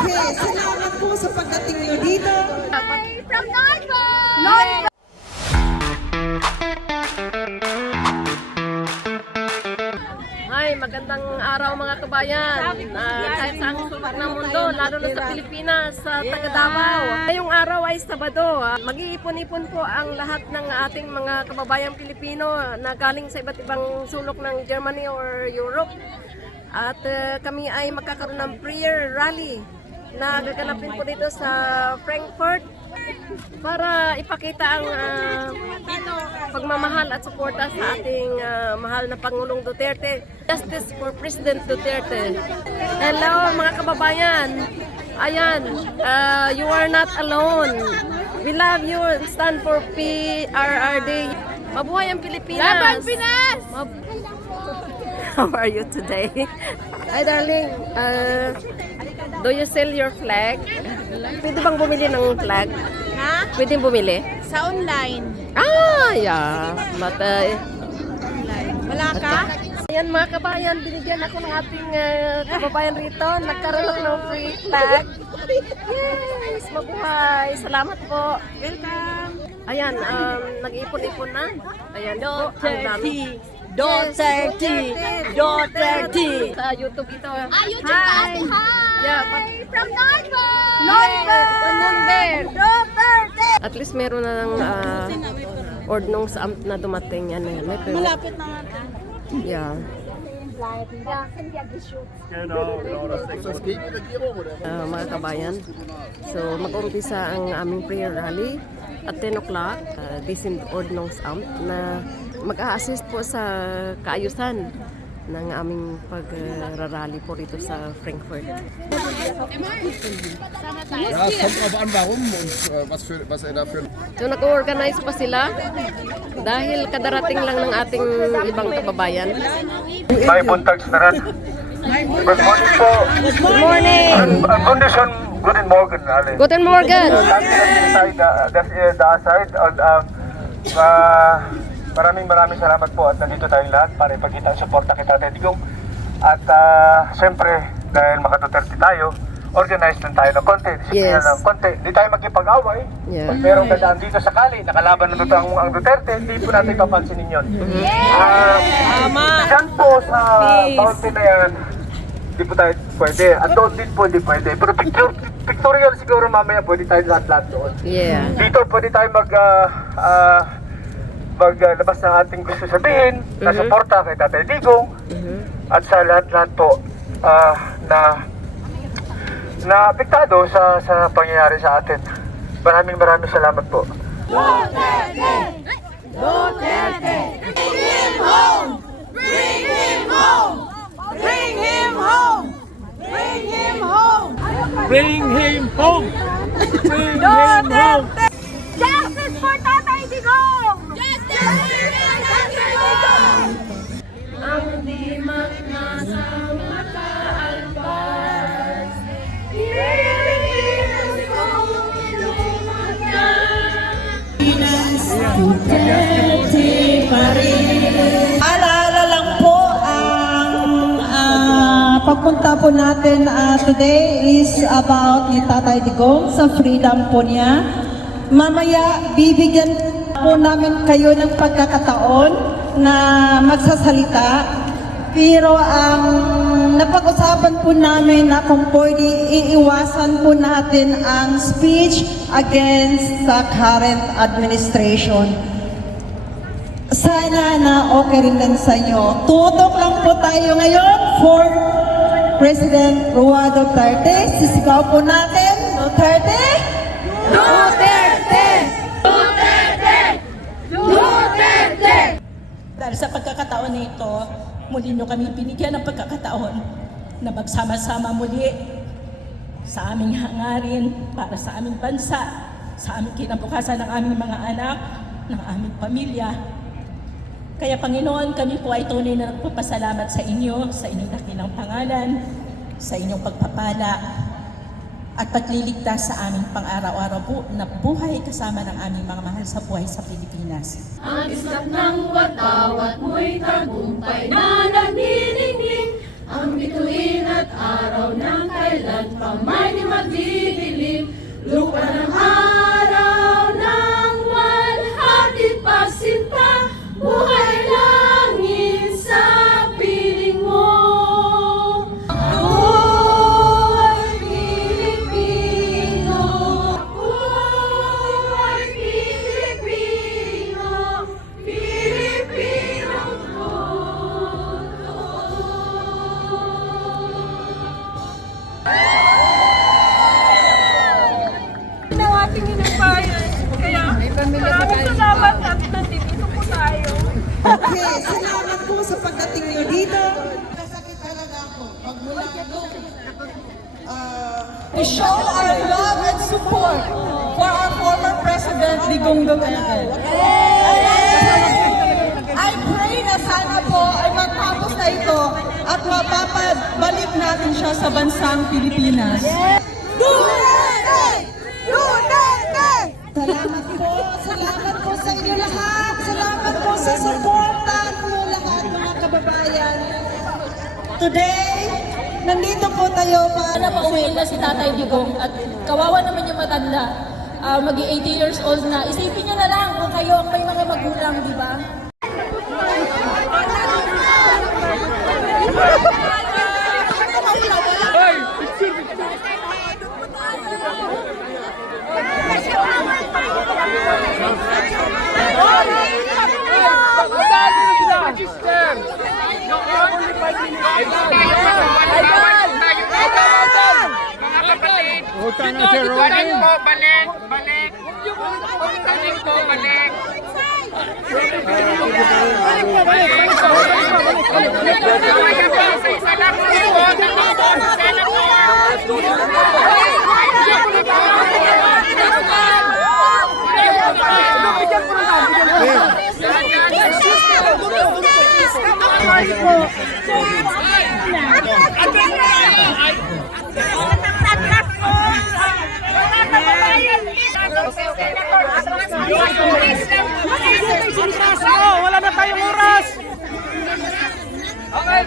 Okay, salamat po sa pagdating niyo dito. From Northwood! Ay, magandang araw mga kabayan. Kahit sa ang sulok ng mundo, lalo na sa Pilipinas, sa taga Davao. Ngayong araw ay Sabado. Mag-iipon-ipon po ang lahat ng ating mga kababayang Pilipino na galing sa iba't ibang sulok ng Germany or Europe. At kami ay magkakaroon ng prayer rally na gaganapin po dito sa Frankfurt para ipakita ang pagmamahal at suporta sa ating mahal na Pangulong Duterte. Justice for President Duterte. Hello mga kababayan. Ayan, you are not alone. We love you. Stand for PRRD. Mabuhay ang Pilipinas. Laban Pinas! How are you today? Hi darling, do you sell your flag? Pwede bang bumili ng flag? Ha? Pwede bumili? Sa online. Ah, yeah. Wala ka? Ayan mga kabayan, binigyan ako ng ating kababayan rito. Nagkaroon ako ng free flag. Yes, mabuhay. Salamat po. Welcome. Ayan, nag-ipon-ipon na. Ayan po, ang dami. Duterte! Duterte! Sa YouTube ito. YouTube ka ate, hi! Yeah, From Northwood! Northwood! Duterte! At least meron na ng ordnance amp na dumating. Ano yan? May permit. Malapit na nga. Yeah. Mga kabayan, so mag-umpisa ang aming prayer rally at 10 o'clock. This is ordnance amp na mag-a-assist po sa kaayusan ng aming pag-rally po rito sa Frankfurt. Ja, es kommt drauf an, warum und was er dafür. So nag-organize pa sila dahil kadarating lang ng ating ibang kababayan. May buntag sa tanan. Good morning po. Good morning! Ang condition, guten Morgen, alle. Guten Morgen! Maraming salamat po at nandito tayong lahat para ipagkita ang suporta kay Tatay Digong. At siyempre, dahil makaduterte tayo, organize lang tayo ng konti, disiplina Yes. ng konti. Hindi tayo magkipag-away. Yeah. Pag merong dadaan dito sakali, nakalaban ng ang Duterte, hindi po natin papansinin yun. Diyan po sa fountain na yan, hindi po tayo pwede. At doon din po hindi pwede. Pero pictorial siguro mamaya pwede tayo lahat-lahat doon. Yeah. Dito pwede tayo maglabas ng ating gusto sabihin na suporta kay Tatay Digong at sa lahat-lahat po na apektado sa pangyayari sa atin. Maraming salamat po. Duterte! Duterte! Bring him home! Bring him home! Bring him home! Bring him home! Bring him home! Bring Duterte! Justice for Tatay Digong! Justice for Tatay Digong! Ang dimat na sa makaalpas, Pilipinas kong Alaala lang po ang pagpunta po natin today is about ni Tatay Digong sa freedom po niya. Mamaya bibigyan po namin kayo ng pagkakataon na magsasalita. Pero ang napag-usapan po namin na kung pwede iiwasan po natin ang speech against the current administration. Sana na okay rin din sa inyo. Tutok lang po tayo ngayon for President Roa Duterte. Sisigaw po natin, Duterte! Duterte! Duterte! Duterte! Dahil sa pagkakataon nito, muli nyo kami binigyan ng pagkakataon na magsama-sama muli sa aming hangarin para sa aming bansa, sa aming kinabukasan ng aming mga anak, ng aming pamilya. Kaya Panginoon, kami po ay tunay na nagpapasalamat sa inyo, sa inyong dakilang pangalan, sa inyong pagpapala, at pagliligtas sa aming pang-araw-araw na buhay kasama ng aming mga mahal sa buhay sa Pilipinas. Ang islap ng watawat mo'y tagumpay na nagniningning. Ang bituin at araw ng kailan pa may Nasakit talaga ako. Pagmula nung to show our love and support for our former President Digong Duterte. I pray na sana po ay matapos na ito at mapapabalik natin siya sa bansang Pilipinas. Duterte! Duterte! Salamat po sa inyo lahat. Salamat po sa suporta niyo lahat mga kababayan. Today, nandito po tayo para Pauwiin na si Tatay Digong at kawawa naman yung matanda. Mag-80 years old na. Isipin nyo na lang kung kayo ang may mga magulang, di ba? Balik po, balik, balik. Balik po, balik. Isa lang wala na tayong oras. Okay,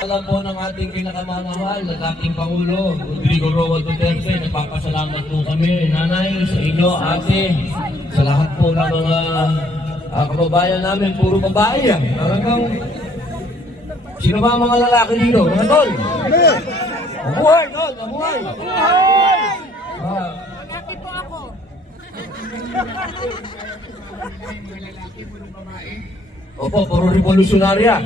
Alam po ng ating pinakamamahal na dating Pangulo, Rodrigo Roa Duterte, nagpapasalamat po kami, nanay, sa inyo, ate, sa lahat po ng mga kababayan namin, puro babae yan. Talagang, sino ba ang mga lalaki dito? Mga tol? Mabuhay, tol! Mabuhay! Lalaki po ako. Opo, puro revolusyonarya.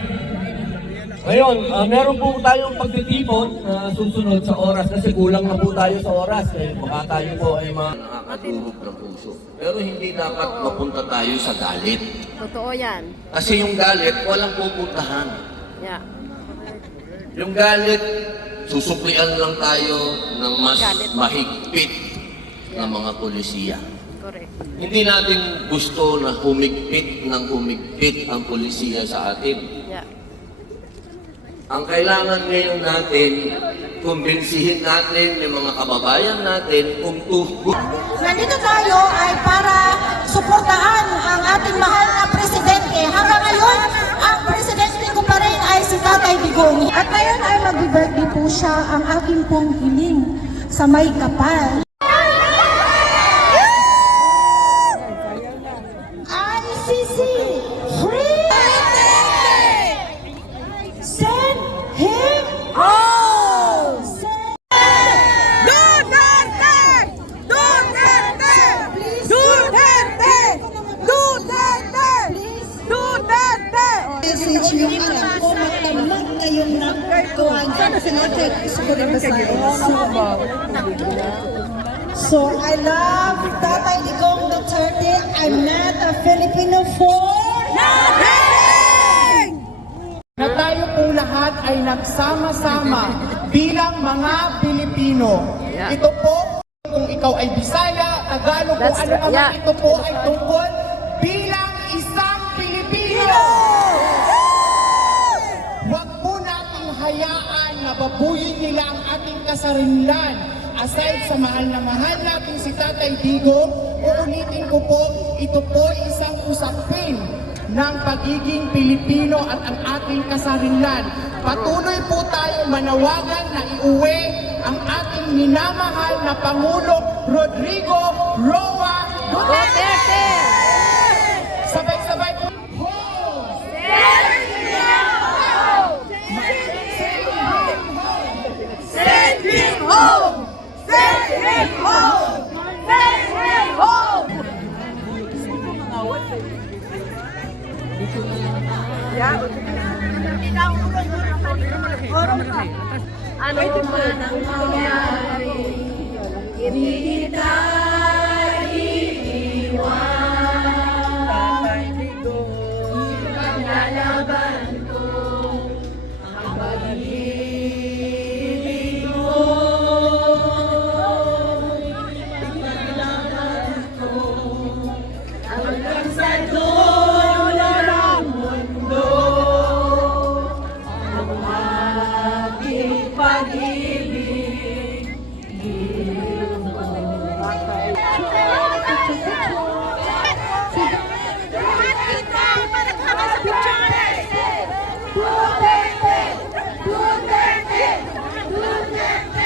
Ngayon, meron po tayong pagtitipon na susunod sa oras kasi kulang na po tayo sa oras. Kaya baka tayo po ay nakakatulog ng puso. Pero hindi dapat mapunta tayo sa galit. Totoo yan. Kasi yung galit, walang pupuntahan. Yeah. Yung galit, susuklian lang tayo ng mas Galit. mahigpit na mga polisiya. Correct. Hindi natin gusto na humigpit ng humigpit ang polisiya sa atin. Yeah. Ang kailangan ngayon natin, kumbinsihin natin yung mga kababayan natin kung Nandito tayo ay para suportahan ang ating mahal na presidente. Hanggang ngayon, ang presidente ko pa rin ay si Tatay Digong. At ngayon ay mag-birthday po siya, ang aking pong hiling sa may kapal. ICC, free! Send him home! Duterte! Duterte! Duterte! Duterte! Duterte! Message yung anak ko, magdamag na yung number ko. Sana sinatek siguro ba sa So I love Tatay Digong Duterte. I'm not a Filipino for nothing! Na tayo pong lahat ay nagsama-sama bilang mga Pilipino. Yeah. Ito po, kung ikaw ay Bisaya, Tagalog, kung ano naman, yeah. ito po ay tungkol bilang isang Pilipino. Huwag po nating hayaan na babuyin nila ang ating kasarinlan. Aside sa mahal natin si Tatay Digong, uulitin ko po, ito po isang usapin ng pagiging Pilipino at ang ating kasarinlan. Patuloy po tayo manawagan na iuwi ang ating minamahal na Pangulo Rodrigo Roa Duterte! Sabay-sabay po. Send him home! Send him Ano man ang mangyari, hindi kita iiwan. Ipaglalaban ko ang pag-ibig mo. Ipaglalaban ko hanggang sa dulo ng mundo. Ang aking pag-ibig,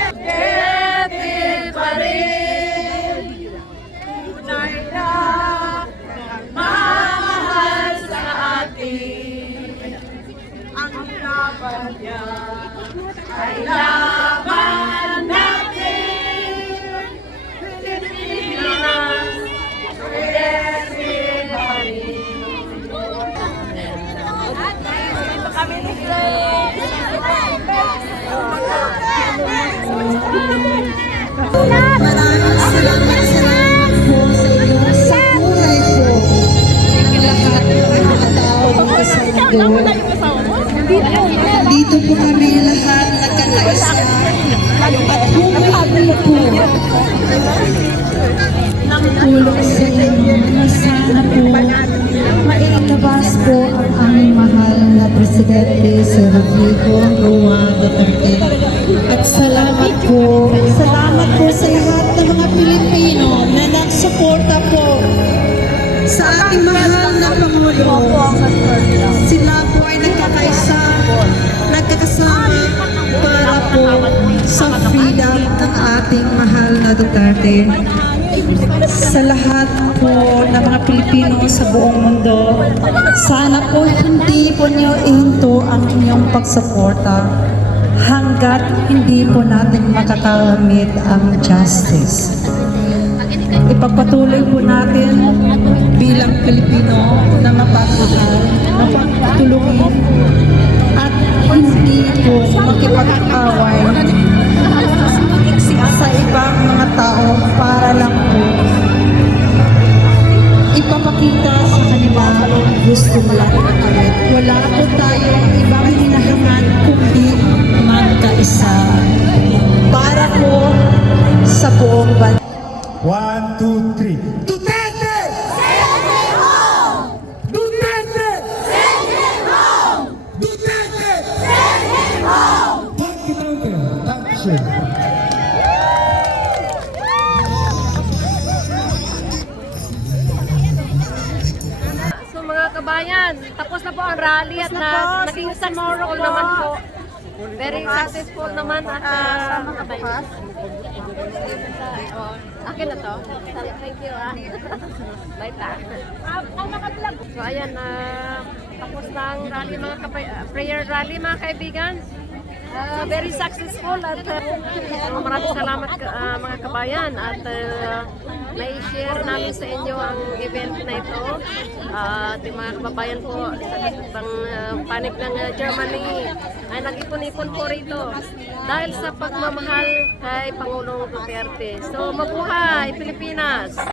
Duterte pa rin. Tunay na mamahal sa atin. Ang laban niya ay laban natin. Pilipinas, Duterte pa rin. Dito kami ni Maraming salamat po sa inyo sa kulay po. Lahat ng mga tao dito sa mundo. Dito po kami lahat nagkakaisa at humihintay po ng tulong sa inyo na sana po mailabas po ang aming mahal na Presidente si Rodrigo Roa Duterte. At salamat po sa lahat ng mga Pilipino na nagsuporta po sa ating mahal na Pangulo. Sila po ay nagkakaisa, nagkakasama para po sa freedom ng ating mahal na Duterte. Sa lahat po ng mga Pilipino sa buong mundo, sana po hindi po niyo ihinto ang inyong pagsuporta hanggat hindi po natin makakamit ang justice. Ipagpatuloy po natin bilang Pilipino na mapagmahal, mapagtulungin at hindi po makipag-away sa ibang mga tao para lang po ipapakita sa kanila ang gusto nila ipakamit. Wala po tayong ibang hinahangan kundi magkaisa para po sa buong bansa. 1, 2, 3. Duterte! Send him home! Duterte! Send him home! Duterte! Send him home! Dankeschön. So mga kabayan, tapos na po ang rally at naging successful naman po. Very successful naman at akin na to. Thank you Bye ta. So ayan, tapos na ang rally mga prayer rally mga kaibigan. Very successful at maraming salamat mga kabayan at na-share namin sa inyo ang event na ito. At yung mga kababayan po sa ibang panig ng Germany ay nag-ipon-ipon po rito dahil sa pagmamahal kay Pangulong Duterte. So mabuhay Pilipinas!